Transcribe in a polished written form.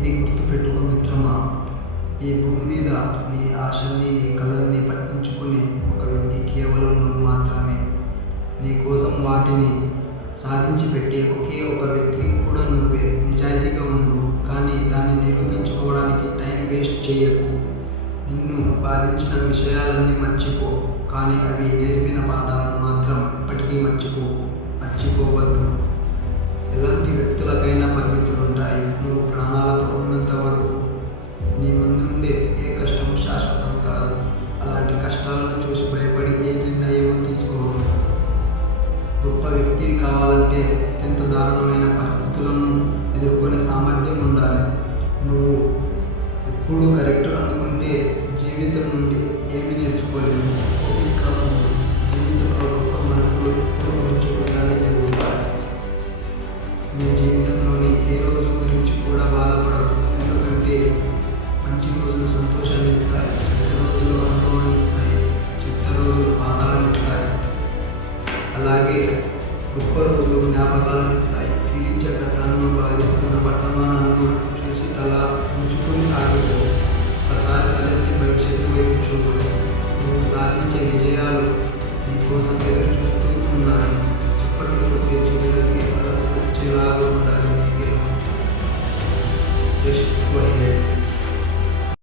ఇది గుర్తుపెట్టుకో మిత్రమా, ఈ భూమి మీద నీ ఆశల్ని, నీ కలల్ని పట్టించుకునే ఒక వ్యక్తి కేవలం నువ్వు మాత్రమే. నీ కోసం వాటిని సాధించి పెట్టే ఒకే ఒక వ్యక్తి కూడా నువ్వే. నిజాయితీగా ఉండు, కానీ దాన్ని నిరూపించుకోవడానికి టైం వేస్ట్ చేయకు. నిన్ను బాధించిన విషయాలన్నీ మర్చిపో, కానీ అవి నేర్పిన పాఠాలను మాత్రం ఎప్పటికీ మర్చిపోవద్దు. ఎలాంటి వ్యక్తులకైనా పరిమితులుంటాయి. నువ్వు ప్రాణాలతో ఉన్నంత వరకు నీ ముందుండే ఏ కష్టం శాశ్వతం కాదు. అలాంటి కష్టాలను చూసి భయపడి ఏ నిర్ణయం తీసుకోవద్దు. గొప్ప వ్యక్తివి కావాలంటే అత్యంత దారుణమైన పరిస్థితులను ఎదుర్కొనే సామర్థ్యం ఉండాలి. నువ్వు ఎప్పుడు కరెక్ట్ అనుకుంటే జీవితం నుండి ఏమీ నేర్చుకోలేము. ఓపికగా ఉండు. జీవితంలో గొప్ప మలుపులు ఎప్పుడు నేర్చుకుంటానే జరుగుతాయి. నీ జీవితంలోని ఏ రోజు గురించి కూడా బాధపడదు, ఎందుకంటే మంచి రోజులు సంతోషాన్ని ఇస్తాయి, చెడ్డ రోజులు అనుభవాన్ని ఇస్తాయి, చెత్త రోజులు పాఠాలను ఇస్తాయి. అలాగే గొప్ప రోజులు జ్ఞాపకాలను ఇస్తాయి. పీడించే గతాలను బాధిస్తున్న వర్తమానాలను